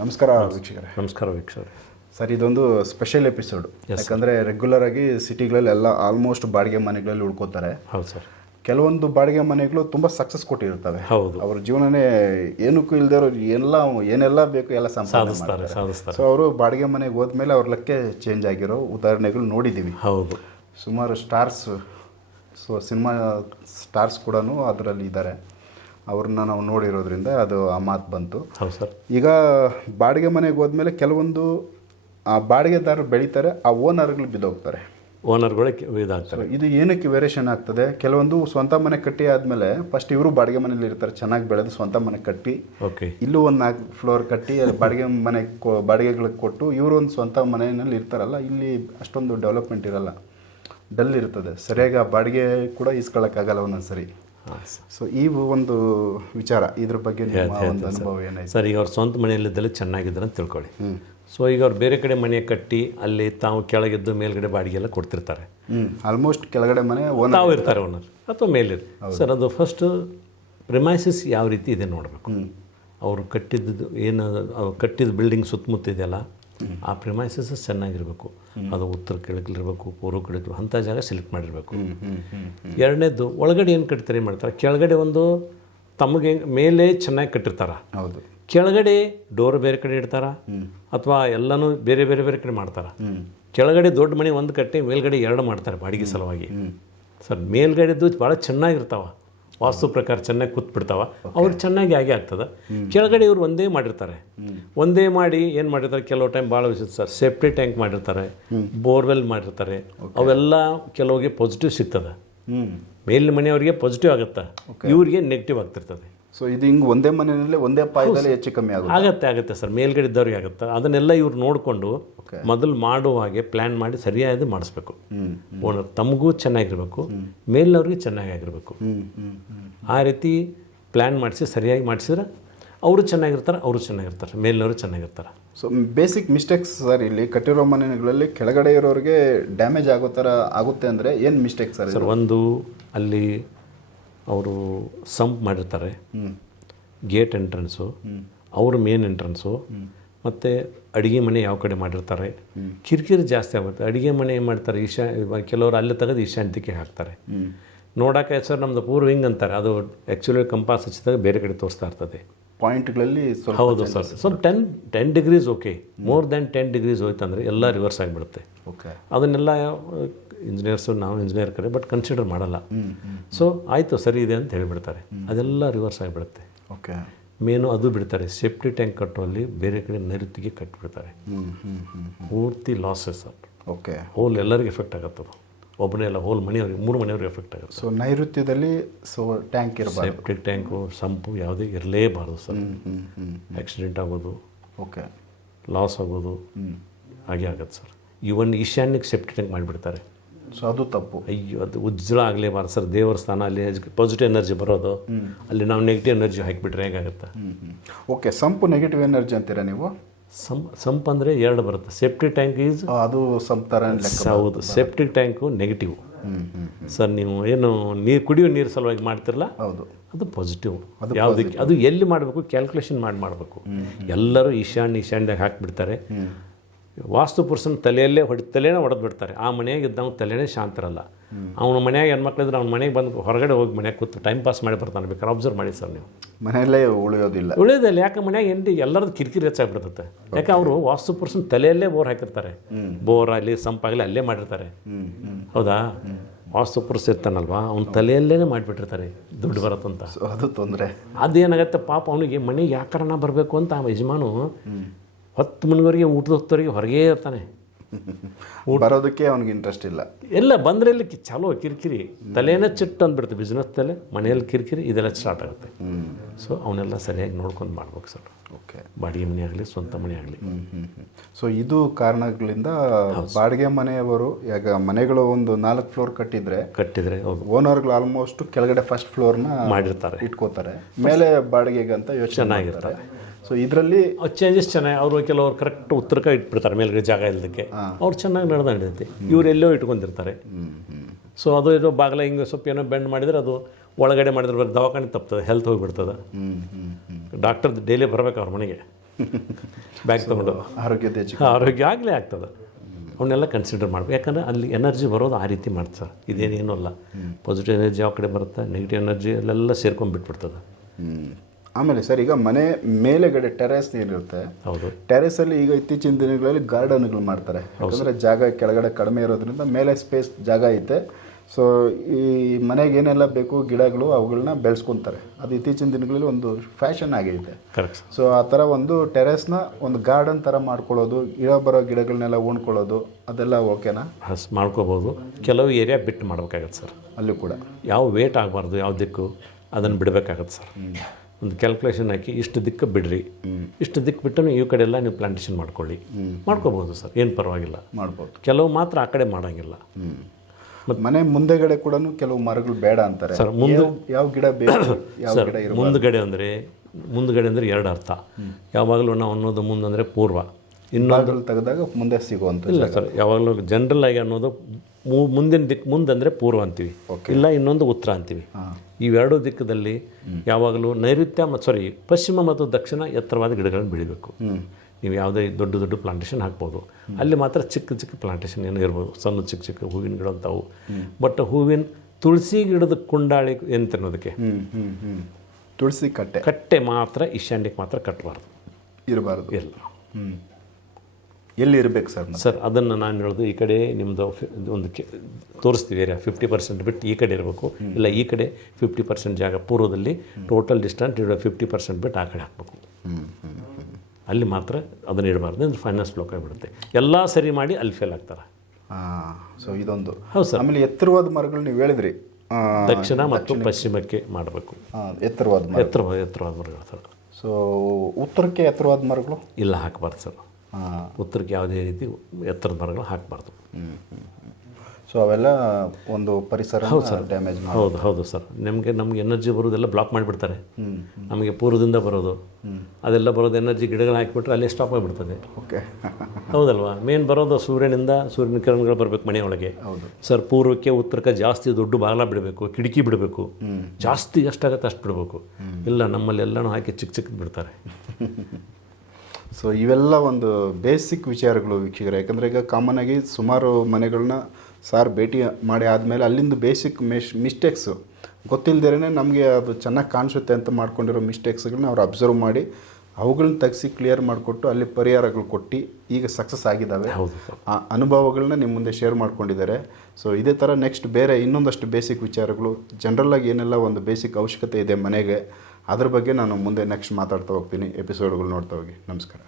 ನಮಸ್ಕಾರ ವೀಕ್ಷಕರೇ. ನಮಸ್ಕಾರ ವೀಕ್ಷಕರೇ. ಸರ್, ಇದೊಂದು ಸ್ಪೆಷಲ್ ಎಪಿಸೋಡ್. ಯಾಕಂದರೆ ರೆಗ್ಯುಲರ್ ಆಗಿ ಸಿಟಿಗಳಲ್ಲೆಲ್ಲ ಆಲ್ಮೋಸ್ಟ್ ಬಾಡಿಗೆ ಮನೆಗಳಲ್ಲಿ ಉಳ್ಕೋತಾರೆ. ಹೌದು ಸರ್. ಕೆಲವೊಂದು ಬಾಡಿಗೆ ಮನೆಗಳು ತುಂಬ ಸಕ್ಸಸ್ ಕೊಟ್ಟಿರ್ತವೆ. ಹೌದು. ಅವ್ರ ಜೀವನನೇ ಏನಕ್ಕೂ ಇಲ್ಲದೆ ಏನೆಲ್ಲ ಬೇಕು ಎಲ್ಲ ಸಾಧಿಸ್ತಾರೆ. ಸೊ ಅವರು ಬಾಡಿಗೆ ಮನೆಗೆ ಹೋದ್ಮೇಲೆ ಅವ್ರ ಲೆಕ್ಕ ಚೇಂಜ್ ಆಗಿರೋ ಉದಾಹರಣೆಗಳು ನೋಡಿದ್ದೀವಿ. ಹೌದು. ಸುಮಾರು ಸ್ಟಾರ್ಸ್, ಸಿನಿಮಾ ಸ್ಟಾರ್ಸ್ ಕೂಡ ಅದರಲ್ಲಿ ಇದ್ದಾರೆ. ಅವ್ರನ್ನ ನಾವು ನೋಡಿರೋದ್ರಿಂದ ಅದು ಆ ಮಾತು ಬಂತು. ಹೌದು ಸರ್. ಈಗ ಬಾಡಿಗೆ ಮನೆಗೆ ಹೋದ್ಮೇಲೆ ಕೆಲವೊಂದು ಆ ಬಾಡಿಗೆದಾರರು ಬೆಳೀತಾರೆ, ಆ ಓನರ್ಗಳು ಬಿದ್ದೋಗ್ತಾರೆ, ಓನರ್ಗಳೇ ಇದಾಗ್ತಾರೆ. ಇದು ಏನಕ್ಕೆ ವೇರಿಯೇಷನ್ ಆಗ್ತದೆ? ಕೆಲವೊಂದು ಸ್ವಂತ ಮನೆ ಕಟ್ಟಿ ಆದಮೇಲೆ ಫಸ್ಟ್ ಇವರು ಬಾಡಿಗೆ ಮನೇಲಿ ಇರ್ತಾರೆ, ಚೆನ್ನಾಗಿ ಬೆಳೆದು ಸ್ವಂತ ಮನೆ ಕಟ್ಟಿ, ಓಕೆ, ಇಲ್ಲೂ ಒಂದು 4 ಫ್ಲೋರ್ ಕಟ್ಟಿ ಬಾಡಿಗೆ ಮನೆ ಬಾಡಿಗೆಗಳಿಗೆ ಕೊಟ್ಟು ಇವರು ಒಂದು ಸ್ವಂತ ಮನೆಯಲ್ಲಿ ಇರ್ತಾರಲ್ಲ, ಇಲ್ಲಿ ಅಷ್ಟೊಂದು ಡೆವಲಪ್ಮೆಂಟ್ ಇರಲ್ಲ, ಡಲ್ ಇರ್ತದೆ, ಸರಿಯಾಗಿ ಆ ಬಾಡಿಗೆ ಕೂಡ ಇಸ್ಕೊಳ್ಳೋಕ್ಕಾಗಲ್ಲ ಒಂದೊಂದ್ಸರಿ. ಸೊ ಈ ಒಂದು ವಿಚಾರ, ಇದ್ರ ಬಗ್ಗೆ ಒಂದು ಅನುಭವ ಏನಾಯ್ತು ಸರ್? ಈಗ ಅವ್ರ ಸ್ವಂತ ಮನೆಯಲ್ಲಿದ್ದಲ್ಲಿ ಚೆನ್ನಾಗಿದ್ದಾರೆ ಅಂತ ತಿಳ್ಕೊಳ್ಳಿ. ಸೊ ಈಗ ಅವ್ರು ಬೇರೆ ಕಡೆ ಮನೆ ಕಟ್ಟಿ ಅಲ್ಲಿ ತಾವು ಕೆಳಗಿದ್ದು ಮೇಲ್ಗಡೆ ಬಾಡಿಗೆ ಎಲ್ಲ ಕೊಡ್ತಿರ್ತಾರೆ. ಆಲ್ಮೋಸ್ಟ್ ಕೆಳಗಡೆ ಮನೆ ತಾವು ಇರ್ತಾರೆ ಓನರ್ ಅಥವಾ ಮೇಲಿರ್. ಸರ್, ಅದು ಫಸ್ಟ್ ಪ್ರಿಮೈಸಸ್ ಯಾವ ರೀತಿ ಇದೆ ನೋಡಬೇಕು. ಅವರು ಕಟ್ಟಿದ್ದು ಏನು, ಅವ್ರು ಕಟ್ಟಿದ ಬಿಲ್ಡಿಂಗ್ ಸುತ್ತಮುತ್ತ ಇದೆಯಲ್ಲ, ಆ ಪ್ರಿಮೈಸಸ್ ಚೆನ್ನಾಗಿರಬೇಕು. ಅದು ಉತ್ತರ ಕೆಳಗಿರಬೇಕು, ಪೂರ್ವ ಕೆಳಗಿರಬೇಕು, ಅಂಥ ಜಾಗ ಸೆಲೆಕ್ಟ್ ಮಾಡಿರಬೇಕು. ಎರಡನೇದು, ಒಳಗಡೆ ಏನು ಕಟ್ತಾರೆ, ಏನು ಮಾಡ್ತಾರೆ, ಕೆಳಗಡೆ ಒಂದು ತಮಗೆ ಮೇಲೆ ಚೆನ್ನಾಗಿ ಕಟ್ಟಿರ್ತಾರೆ. ಹೌದು. ಕೆಳಗಡೆ ಡೋರ್ ಬೇರೆ ಕಡೆ ಇಡ್ತಾರ ಅಥವಾ ಎಲ್ಲನೂ ಬೇರೆ ಬೇರೆ ಬೇರೆ ಕಡೆ ಮಾಡ್ತಾರೆ. ಕೆಳಗಡೆ ದೊಡ್ಡ ಮನೆ ಒಂದು ಕಟ್ಟಿ ಮೇಲ್ಗಡೆ 2 ಮಾಡ್ತಾರೆ ಬಾಡಿಗೆ ಸಲುವಾಗಿ. ಸರ್, ಮೇಲ್ಗಡೆದು ಭಾಳ ಚೆನ್ನಾಗಿರ್ತಾವ, ವಾಸ್ತು ಪ್ರಕಾರ ಚೆನ್ನಾಗಿ ಕೂತ್ಬಿಡ್ತಾವ, ಅವ್ರು ಚೆನ್ನಾಗಿ ಆಗೇ ಆಗ್ತದೆ. ಕೆಳಗಡೆ ಇವ್ರು ಒಂದೇ ಮಾಡಿರ್ತಾರೆ. ಒಂದೇ ಮಾಡಿ ಏನು ಮಾಡಿರ್ತಾರೆ, ಕೆಲವು ಟೈಮ್ ಭಾಳ ವಿಷಯ ಸರ್, ಸೇಫ್ಟಿ ಟ್ಯಾಂಕ್ ಮಾಡಿರ್ತಾರೆ, ಬೋರ್ವೆಲ್ ಮಾಡಿರ್ತಾರೆ. ಅವೆಲ್ಲ ಕೆಲವಿಗೆ ಪಾಸಿಟಿವ್ ಸಿಗ್ತದೆ, ಮೇಲಿನ ಮನೆಯವರಿಗೆ ಪಾಸಿಟಿವ್ ಆಗುತ್ತೆ, ಇವ್ರಿಗೆ ನೆಗೆಟಿವ್ ಆಗ್ತಿರ್ತದೆ. ಸೊ ಇದು ಹಿಂಗೆ ಒಂದೇ ಮನೆಯಲ್ಲೇ ಒಂದೇ ಪಾಯದಲ್ಲಿ ಹೆಚ್ಚು ಕಮ್ಮಿ ಆಗುತ್ತೆ ಸರ್, ಮೇಲ್ಗಡೆ ಇದ್ದವ್ರಿಗೆ ಆಗುತ್ತೆ. ಅದನ್ನೆಲ್ಲ ಇವ್ರು ನೋಡಿಕೊಂಡು ಮೊದಲು ಮಾಡುವ ಹಾಗೆ ಪ್ಲ್ಯಾನ್ ಮಾಡಿ ಸರಿಯಾಗಿ ಮಾಡಿಸ್ಬೇಕು. ಓನರ್ ತಮಗೂ ಚೆನ್ನಾಗಿರ್ಬೇಕು, ಮೇಲಿನವ್ರಿಗೆ ಚೆನ್ನಾಗಿರಬೇಕು. ಆ ರೀತಿ ಪ್ಲ್ಯಾನ್ ಮಾಡಿಸಿ ಸರಿಯಾಗಿ ಮಾಡಿಸಿದ್ರೆ ಅವರು ಚೆನ್ನಾಗಿರ್ತಾರೆ, ಅವರು ಚೆನ್ನಾಗಿರ್ತಾರೆ, ಮೇಲಿನವರು ಚೆನ್ನಾಗಿರ್ತಾರೆ. ಸೊ ಬೇಸಿಕ್ ಮಿಸ್ಟೇಕ್ಸ್ ಸರ್, ಇಲ್ಲಿ ಕಟ್ಟಿರೋ ಮನೆಗಳಲ್ಲಿ ಕೆಳಗಡೆ ಇರೋರಿಗೆ ಡ್ಯಾಮೇಜ್ ಆಗೋ ಥರ ಆಗುತ್ತೆ ಅಂದರೆ ಏನು ಮಿಸ್ಟೇಕ್ ಸರ್? ಸರ್, ಒಂದು ಅಲ್ಲಿ ಅವರು ಸಂಪ್ ಮಾಡಿರ್ತಾರೆ, ಗೇಟ್ ಎಂಟ್ರೆನ್ಸು, ಅವ್ರ ಮೇನ್ ಎಂಟ್ರೆನ್ಸು, ಮತ್ತು ಅಡುಗೆ ಮನೆ ಯಾವ ಕಡೆ ಮಾಡಿರ್ತಾರೆ, ಕಿರಿಕಿರಿ ಜಾಸ್ತಿ ಆಗುತ್ತೆ. ಅಡುಗೆ ಮನೆ ಏನು ಮಾಡ್ತಾರೆ, ಕೆಲವರು ಅಲ್ಲಿ ತೆಗೆದು ಈಶಾನ್ಯಕ್ಕೆ ಹಾಕ್ತಾರೆ. ನೋಡೋಕೆ ಸರ್ ನಮ್ಮದು ಪೂರ್ವ ಹಿಂಗೆ ಅಂತಾರೆ, ಅದು ಆ್ಯಕ್ಚುಲಿ ಕಂಪಾಸ್ ಹಚ್ಚಿದಾಗ ಬೇರೆ ಕಡೆ ತೋರಿಸ್ತಾ ಇರ್ತದೆ ಪಾಯಿಂಟ್ಗಳಲ್ಲಿ. ಹೌದು ಸರ್. ಸ್ವಲ್ಪ 10 degrees okay, more than 10 degrees ಹೋಯ್ತಂದರೆ ಎಲ್ಲ ರಿವರ್ಸ್ ಆಗಿಬಿಡುತ್ತೆ. ಓಕೆ, ಅದನ್ನೆಲ್ಲ ಇಂಜಿನಿಯರ್ಸು, ನಾವು ಇಂಜಿನಿಯರ್ ಕಡೆ ಬಟ್ ಕನ್ಸಿಡರ್ ಮಾಡಲ್ಲ. ಸೊ ಆಯಿತು ಸರಿ ಇದೆ ಅಂತ ಹೇಳಿಬಿಡ್ತಾರೆ, ಅದೆಲ್ಲ ರಿವರ್ಸ್ ಆಗಿಬಿಡುತ್ತೆ. ಓಕೆ, ಮೇನು ಅದು ಬಿಡ್ತಾರೆ, ಸೇಫ್ಟಿ ಟ್ಯಾಂಕ್ ಕಟ್ಟುವಲ್ಲಿ ಬೇರೆ ಕಡೆ ನೈಋತಿಗೆ ಕಟ್ಟಿಬಿಡ್ತಾರೆ, ಪೂರ್ತಿ ಲಾಸಸ್ ಸರ್. ಓಕೆ, ಹೋಲ್ ಎಲ್ಲರಿಗೂ ಎಫೆಕ್ಟ್ ಆಗುತ್ತದು, ಒಬ್ಬನೇ ಎಲ್ಲ ಹೋಲ್ ಮನೆಯವ್ರಿಗೆ 3 ಮನೆಯವ್ರಿಗೆ ಎಫೆಕ್ಟ್ ಆಗುತ್ತೆ. ಸೊ ನೈಋತ್ಯದಲ್ಲಿ ಟ್ಯಾಂಕ್ ಇರಬಾರ್ದು, ಸೇಫ್ಟಿ ಟ್ಯಾಂಕು ಸಂಪು ಯಾವುದೇ ಇರಲೇಬಾರ್ದು ಸರ್. ಆಕ್ಸಿಡೆಂಟ್ ಆಗೋದು, ಓಕೆ, ಲಾಸ್ ಆಗೋದು ಹಾಗೆ ಆಗುತ್ತೆ ಸರ್. ಇವನ್ ಈಶಾನ್ಯಕ್ಕೆ ಸೇಫ್ಟಿ ಟ್ಯಾಂಕ್ ಮಾಡಿಬಿಡ್ತಾರೆ. ಸೊ ಅದು ತಪ್ಪು. ಅಯ್ಯೋ, ಅದು ಉಜ್ಜಲ ಆಗಲೇಬಾರ್ದು ಸರ್. ದೇವರ ಸ್ಥಾನ, ಅಲ್ಲಿ ಪಾಸಿಟಿವ್ ಎನರ್ಜಿ ಬರೋದು, ಅಲ್ಲಿ ನಾವು ನೆಗೆಟಿವ್ ಎನರ್ಜಿ ಹಾಕಿಬಿಟ್ರೆ ಹೇಗಾಗುತ್ತೆ? ಓಕೆ, ಸಂಪು ನೆಗೆಟಿವ್ ಎನರ್ಜಿ ಅಂತೀರಾ ನೀವು? ಸಂಪ್ ಅಂದರೆ 2 ಬರುತ್ತೆ. ಸೇಫ್ಟಿ ಟ್ಯಾಂಕ್ ಈಸ್ ಅದು ಸಂಪ್ ಥರ. ಹೌದು, ಸೇಫ್ಟಿ ಟ್ಯಾಂಕು ನೆಗೆಟಿವ್ ಸರ್. ನೀವು ಏನು ಕುಡಿಯೋ ನೀರು ಸಲುವಾಗಿ ಮಾಡ್ತಿರಲ್ಲ, ಹೌದು, ಅದು ಪಾಸಿಟಿವ್. ಯಾವುದಕ್ಕೆ ಅದು ಎಲ್ಲಿ ಮಾಡಬೇಕು ಕ್ಯಾಲ್ಕುಲೇಷನ್ ಮಾಡಬೇಕು. ಎಲ್ಲರೂ ಈಶಾನ್ಯದಾಗ ಹಾಕಿಬಿಡ್ತಾರೆ. ವಾಸ್ತು ಪುರುಷನ ತಲೆಯಲ್ಲೇ ತಲೆನೇ ಹೊಡೆದು ಬಿಡ್ತಾರೆ. ಆ ಮನೆಯಾಗ ಇದ್ದವ್ ತಲೆನೇ ಶಾಂತ ಇರಲ್ಲ. ಅವನ ಮನೆಯಾಗ ಹೆಣ್ಮಕ್ಳಿದ್ರೆ ಅವ್ನ ಮನೆಗೆ ಬಂದು ಹೊರಗಡೆ ಹೋಗಿ ಮನೆಯಾಗ ಕೂತು ಟೈಮ್ ಪಾಸ್ ಮಾಡಿ ಬರ್ತಾನೆ. ಬೇಕಾದ್ರೆ ಅಬ್ಸರ್ವ್ ಮಾಡಿ ಸರ್, ನೀವು ಮನೆಯಲ್ಲೇ ಉಳಿಯೋದಿಲ್ಲ. ಯಾಕೆ ಮನೆಯಾಗ ಎಲ್ಲರದ್ದು ಕಿರಿಕಿರಿ ಹೆಚ್ಚಾಗ್ಬಿಡ್ತದೆ. ಯಾಕೆ ಅವರು ವಾಸ್ತು ಪುರುಷನ ತಲೆಯಲ್ಲೇ ಬೋರ್ ಹಾಕಿರ್ತಾರೆ. ಬೋರ್ ಆಗಲಿ ಸಂಪಾಗಲಿ ಅಲ್ಲೇ ಮಾಡಿರ್ತಾರೆ. ಹೌದಾ? ವಾಸ್ತು ಪುರುಷ ಇರ್ತಾನಲ್ವಾ, ಅವ್ನ ತಲೆಯಲ್ಲೇ ಮಾಡಿಬಿಟ್ಟಿರ್ತಾರೆ ದುಡ್ಡು ಬರುತ್ತಂತ. ಅದು ತೊಂದರೆ. ಅದೇನಾಗತ್ತೆ ಪಾಪ, ಅವನಿಗೆ ಮನೆಗೆ ಯಾಕಾರಣ ಬರಬೇಕು ಅಂತ ಆ ಯಜಮಾನು 10 ಮಣಿವರೆಗೆ ಊಟದ ಹೊತ್ತವರೆಗೆ ಹೊರಗೇ ಇರ್ತಾನೆ. ಬರೋದಕ್ಕೆ ಅವ್ನಿಗೆ ಇಂಟ್ರೆಸ್ಟ್ ಇಲ್ಲ. ಎಲ್ಲ ಬಂದರೆ ಇಲ್ಲಿ ಚಾಲೋ ಕಿರಿಕಿರಿ, ತಲೆನೇ ಚಿಟ್ಟು ಅಂದ್ಬಿಡುತ್ತೆ. ಬಿಸ್ನೆಸ್ ತಲೆ, ಮನೆಯಲ್ಲಿ ಕಿರಿಕಿರಿ, ಇದೆಲ್ಲ ಸ್ಟಾರ್ಟ್ ಆಗುತ್ತೆ. ಸೊ ಅವನ್ನೆಲ್ಲ ಸರಿಯಾಗಿ ನೋಡ್ಕೊಂಡು ಮಾಡ್ಬೇಕು ಸರ್. ಓಕೆ, ಬಾಡಿಗೆ ಮನೆ ಆಗಲಿ ಸ್ವಂತ ಮನೆ ಆಗಲಿ. ಸೊ ಇದು ಕಾರಣಗಳಿಂದ ಬಾಡಿಗೆ ಮನೆಯವರು ಈಗ ಮನೆಗಳು ಒಂದು 4 ಫ್ಲೋರ್ ಕಟ್ಟಿದ್ರೆ ಓನರ್ಗಳು ಆಲ್ಮೋಸ್ಟ್ ಕೆಳಗಡೆ ಫಸ್ಟ್ ಫ್ಲೋರ್ನ ಮಾಡಿರ್ತಾರೆ, ಇಟ್ಕೋತಾರೆ, ಮೇಲೆ ಬಾಡಿಗೆಗೆ ಅಂತ ಯೋಚನೆ ಚೆನ್ನಾಗಿರ್ತಾರೆ. ಸೊ ಇದರಲ್ಲಿ ಚೇಂಜಸ್ ಚೆನ್ನಾಗಿ, ಅವರು ಕೆಲವರು ಕರೆಕ್ಟ್ ಉತ್ತರಕ್ಕೆ ಇಟ್ಬಿಡ್ತಾರೆ, ಮೇಲ್ಗಡೆ ಜಾಗ ಇಲ್ಲದಕ್ಕೆ. ಅವ್ರು ಚೆನ್ನಾಗಿ ನಡೆದೈತಿ, ಇವ್ರು ಎಲ್ಲೋ ಇಟ್ಕೊಂಡಿರ್ತಾರೆ. ಸೊ ಅದು ಇದು ಬಾಗಿಲ ಹಿಂಗೆ ಸ್ವಲ್ಪ ಏನೋ ಬೆಂಡ್ ಮಾಡಿದರೆ ಅದು ಒಳಗಡೆ ಮಾಡಿದ್ರೆ ದವಾಖಾನೆ ತಪ್ತದೆ, ಹೆಲ್ತ್ ಹೋಗಿಬಿಡ್ತದೆ. ಡಾಕ್ಟರ್ ಡೈಲಿ ಬರ್ಬೇಕು ಅವ್ರ ಮನೆಗೆ. ಬ್ಯಾಗ್ ತೊಗೊಂಡು ಆರೋಗ್ಯದ ಹೆಚ್ಚು ಆರೋಗ್ಯ ಆಗಲೇ ಆಗ್ತದೆ. ಅವನ್ನೆಲ್ಲ ಕನ್ಸಿಡರ್ ಮಾಡಬೇಕು. ಯಾಕಂದರೆ ಅಲ್ಲಿ ಎನರ್ಜಿ ಬರೋದು ಆ ರೀತಿ ಮಾಡ್ತಾರೆ. ಇದೇನೇನೂ ಅಲ್ಲ, ಪಾಸಿಟಿವ್ ಎನರ್ಜಿ ಯಾವ ಕಡೆ ಬರುತ್ತೆ, ನೆಗೆಟಿವ್ ಎನರ್ಜಿ ಅಲ್ಲೆಲ್ಲ ಸೇರ್ಕೊಂಡು ಬಿಟ್ಬಿಡ್ತದೆ. ಆಮೇಲೆ ಸರ್, ಈಗ ಮನೆ ಮೇಲೆಗಡೆ ಟೆರೇಸ್ ಏನಿರುತ್ತೆ, ಹೌದು, ಟೆರೇಸಲ್ಲಿ ಈಗ ಇತ್ತೀಚಿನ ದಿನಗಳಲ್ಲಿ ಗಾರ್ಡನ್ಗಳು ಮಾಡ್ತಾರೆ. ಯಾಕಂದರೆ ಜಾಗ ಕೆಳಗಡೆ ಕಡಿಮೆ ಇರೋದ್ರಿಂದ ಮೇಲೆ ಸ್ಪೇಸ್ ಜಾಗ ಐತೆ. ಸೊ ಈ ಮನೆಗೆ ಏನೆಲ್ಲ ಬೇಕು ಗಿಡಗಳು ಅವುಗಳನ್ನ ಬೆಳೆಸ್ಕೊತಾರೆ. ಅದು ಇತ್ತೀಚಿನ ದಿನಗಳಲ್ಲಿ ಒಂದು ಫ್ಯಾಷನ್ ಆಗೈತೆ. ಕರೆಕ್ಟ್. ಸೊ ಆ ಥರ ಒಂದು ಟೆರೇಸ್ನ ಒಂದು ಗಾರ್ಡನ್ ಥರ ಮಾಡ್ಕೊಳ್ಳೋದು, ಇರೋ ಬರೋ ಗಿಡಗಳನ್ನೆಲ್ಲ ಉಣ್ಕೊಳ್ಳೋದು, ಅದೆಲ್ಲ ಓಕೆನಾ? ಮಾಡ್ಕೋಬೋದು. ಕೆಲವು ಏರಿಯಾ ಬಿಟ್ಟು ಮಾಡ್ಬೇಕಾಗತ್ತೆ ಸರ್. ಅಲ್ಲೂ ಕೂಡ ಯಾವ ವೇಟ್ ಆಗಬಾರ್ದು, ಯಾವ ದಿಕ್ಕು ಅದನ್ನು ಬಿಡಬೇಕಾಗತ್ತೆ ಸರ್. ಒಂದು ಕ್ಯಾಲ್ಕುಲೇಷನ್ ಹಾಕಿ ಇಷ್ಟು ದಿಕ್ಕು ಬಿಡ್ರಿ, ಇಷ್ಟು ದಿಕ್ಕು ಬಿಟ್ಟು ಈ ಕಡೆ ಎಲ್ಲ ನೀವು ಪ್ಲಾಂಟೇಶನ್ ಮಾಡ್ಕೊಳ್ಳಿ, ಮಾಡ್ಕೋಬೋದು ಸರ್, ಏನು ಪರವಾಗಿಲ್ಲ, ಮಾಡ್ಬೋದು. ಕೆಲವು ಮಾತ್ರ ಆ ಕಡೆ ಮಾಡೋಂಗಿಲ್ಲ. ಮತ್ತು ಮನೆ ಮುಂದೆಗಡೆ ಕೂಡ ಕೆಲವು ಮರಗಳು ಬೇಡ ಅಂತಾರೆ ಸರ್. ಮುಂದೆ ಯಾವ ಗಿಡ ಬೇಕು, ಯಾವ ಗಿಡ ಇರಬೇಕು? ಮುಂದ್ಗಡೆ ಅಂದರೆ ಎರಡು ಅರ್ಥ. ಯಾವಾಗಲೂ ನಾವು ಅನ್ನೋದು ಮುಂದಂದರೆ ಪೂರ್ವ, ಇನ್ನೊಂದು ತೆಗೆದಾಗ ಮುಂದೆ ಸಿಗುವಂಥ ಇಲ್ಲ ಸರ್. ಯಾವಾಗಲೂ ಜನರಲ್ ಆಗಿ ಅನ್ನೋದು ಮುಂದಿನ ದಿಕ್ಕು, ಮುಂದಂದರೆ ಪೂರ್ವ ಅಂತೀವಿ, ಇಲ್ಲ ಇನ್ನೊಂದು ಉತ್ತರ ಅಂತೀವಿ. ಇವೆರಡು ದಿಕ್ಕದಲ್ಲಿ ಯಾವಾಗಲೂ ನೈಋತ್ಯ ಪಶ್ಚಿಮ ಮತ್ತು ದಕ್ಷಿಣ ಎತ್ತರವಾದ ಗಿಡಗಳನ್ನು ಬೆಳಿಬೇಕು. ನೀವು ಯಾವುದೇ ದೊಡ್ಡ ದೊಡ್ಡ ಪ್ಲಾಂಟೇಶನ್ ಹಾಕ್ಬೋದು. ಅಲ್ಲಿ ಮಾತ್ರ ಚಿಕ್ಕ ಚಿಕ್ಕ ಪ್ಲಾಂಟೇಶನ್ ಏನೋ ಇರ್ಬೋದು, ಸಣ್ಣ ಚಿಕ್ಕ ಚಿಕ್ಕ ಹೂವಿನ ಗಿಡ ಅಂತಾವು. ಬಟ್ ಹೂವಿನ ತುಳಸಿ ಗಿಡದ ಕುಂಡಾಳಿ ಅಂತ ಅನ್ನೋದಕ್ಕೆ ತುಳಸಿ ಕಟ್ಟೆ ಮಾತ್ರ ಈಶಾನ್ಯಕ್ಕೆ ಮಾತ್ರ ಕಟ್ಟಬಾರ್ದು, ಇರಬಾರ್ದು. ಎಲ್ಲ ಎಲ್ಲಿ ಇರಬೇಕು ಸರ್? ಸರ್ ಅದನ್ನು ನಾನು ಹೇಳೋದು, ಈ ಕಡೆ ನಿಮ್ಮದು ಒಂದು ತೋರಿಸ್ತೀವಿ ಏರಿಯಾ 50% ಬಿಟ್ಟು ಈ ಕಡೆ ಇರಬೇಕು, ಇಲ್ಲ ಈ ಕಡೆ 50% ಜಾಗ ಪೂರ್ವದಲ್ಲಿ, ಟೋಟಲ್ ಡಿಸ್ಟೆನ್ಸ್ 50% ಬಿಟ್ಟು ಆ ಕಡೆ ಹಾಕಬೇಕು. ಅಲ್ಲಿ ಮಾತ್ರ ಅದನ್ನು ಇಡಬಾರ್ದು, ಅಂದರೆ ಫೈನಾನ್ಸ್ ಬ್ಲಾಕ್ ಆಗಿಬಿಡುತ್ತೆ. ಎಲ್ಲ ಸರಿ ಮಾಡಿ ಅಲ್ಲಿ ಫೇಲ್ ಆಗ್ತಾರೆ. ಸೊ ಇದೊಂದು. ಹೌದು ಸರ್. ಆಮೇಲೆ ಎತ್ತರವಾದ ಮರಗಳು ನೀವು ಹೇಳಿದ್ರಿ, ದಕ್ಷಿಣ ಮತ್ತು ಪಶ್ಚಿಮಕ್ಕೆ ಮಾಡಬೇಕು. ಎತ್ತರವಾದ ಮರಗಳು ಸರ್. ಸೊ ಉತ್ತರಕ್ಕೆ ಎತ್ತರವಾದ ಮರಗಳು ಇಲ್ಲ, ಹಾಕಬಾರ್ದು ಸರ್. ಉತ್ತರಕ್ಕೆ ಯಾವುದೇ ರೀತಿ ಎತ್ತರದ ಮರಗಳು ಹಾಕಬಾರ್ದು. ಸೊ ಅವೆಲ್ಲ ಒಂದು ಪರಿಸರ ಡ್ಯಾಮೇಜ್. ಹೌದು ಸರ್. ನಮಗೆ ಎನರ್ಜಿ ಬರೋದೆಲ್ಲ ಬ್ಲಾಕ್ ಮಾಡಿಬಿಡ್ತಾರೆ. ನಮಗೆ ಪೂರ್ವದಿಂದ ಬರೋದು ಅದೆಲ್ಲ ಬರೋದು ಎನರ್ಜಿ ಗಿಡಗಳು ಹಾಕಿಬಿಟ್ರೆ ಅಲ್ಲೇ ಸ್ಟಾಪ್ ಆಗಿಬಿಡ್ತದೆ. ಓಕೆ, ಹೌದಲ್ವಾ? ಮೇನ್ ಬರೋದು ಸೂರ್ಯನಿಂದ, ಸೂರ್ಯನ ಕಿರಣಗಳು ಬರಬೇಕು ಮನೆಯೊಳಗೆ. ಸರ್ ಪೂರ್ವಕ್ಕೆ ಉತ್ತರಕ್ಕೆ ಜಾಸ್ತಿ ದೊಡ್ಡ ಬಾಗಿಲ ಬಿಡಬೇಕು, ಕಿಟಕಿ ಬಿಡಬೇಕು, ಜಾಸ್ತಿ ಎಷ್ಟಾಗತ್ತೆ ಅಷ್ಟು ಬಿಡಬೇಕು. ಇಲ್ಲ, ನಮ್ಮಲ್ಲಿ ಎಲ್ಲನೂ ಹಾಕಿ ಚಿಕ್ಕ ಚಿಕ್ಕದು ಬಿಡ್ತಾರೆ. ಸೊ ಇವೆಲ್ಲ ಒಂದು ಬೇಸಿಕ್ ವಿಚಾರಗಳು ವೀಕ್ಷಕರೇ. ಯಾಕಂದರೆ ಈಗ ಕಾಮನಾಗಿ ಸುಮಾರು ಮನೆಗಳನ್ನ ಭೇಟಿ ಮಾಡಿ ಆದಮೇಲೆ ಅಲ್ಲಿಂದ ಬೇಸಿಕ್ ಮಿಸ್ಟೇಕ್ಸು ಗೊತ್ತಿಲ್ಲದೇ ನಮಗೆ ಅದು ಚೆನ್ನಾಗಿ ಕಾಣಿಸುತ್ತೆ ಅಂತ ಮಾಡ್ಕೊಂಡಿರೋ ಮಿಸ್ಟೇಕ್ಸ್ಗಳನ್ನ ಅವ್ರು ಅಬ್ಸರ್ವ್ ಮಾಡಿ ಅವುಗಳನ್ನ ತೆಗೆಸಿ ಕ್ಲಿಯರ್ ಮಾಡಿಕೊಟ್ಟು ಅಲ್ಲಿ ಪರಿಹಾರಗಳು ಕೊಟ್ಟು ಈಗ ಸಕ್ಸಸ್ ಆಗಿದ್ದಾವೆ. ಆ ಅನುಭವಗಳನ್ನ ನಿಮ್ಮ ಮುಂದೆ ಶೇರ್ ಮಾಡ್ಕೊಂಡಿದ್ದಾರೆ. ಸೊ ಇದೇ ಥರ ನೆಕ್ಸ್ಟ್ ಬೇರೆ ಇನ್ನೊಂದಷ್ಟು ಬೇಸಿಕ್ ವಿಚಾರಗಳು, ಜನರಲ್ಲಾಗಿ ಏನೆಲ್ಲ ಒಂದು ಬೇಸಿಕ್ ಅವಶ್ಯಕತೆ ಇದೆ ಮನೆಗೆ, ಅದ್ರ ಬಗ್ಗೆ ನಾನು ಮುಂದೆ ನೆಕ್ಸ್ಟ್ ಮಾತಾಡ್ತಾ ಹೋಗ್ತೀನಿ. ಎಪಿಸೋಡ್ಗಳು ನೋಡ್ತಾ ಹೋಗಿ. ನಮಸ್ಕಾರ.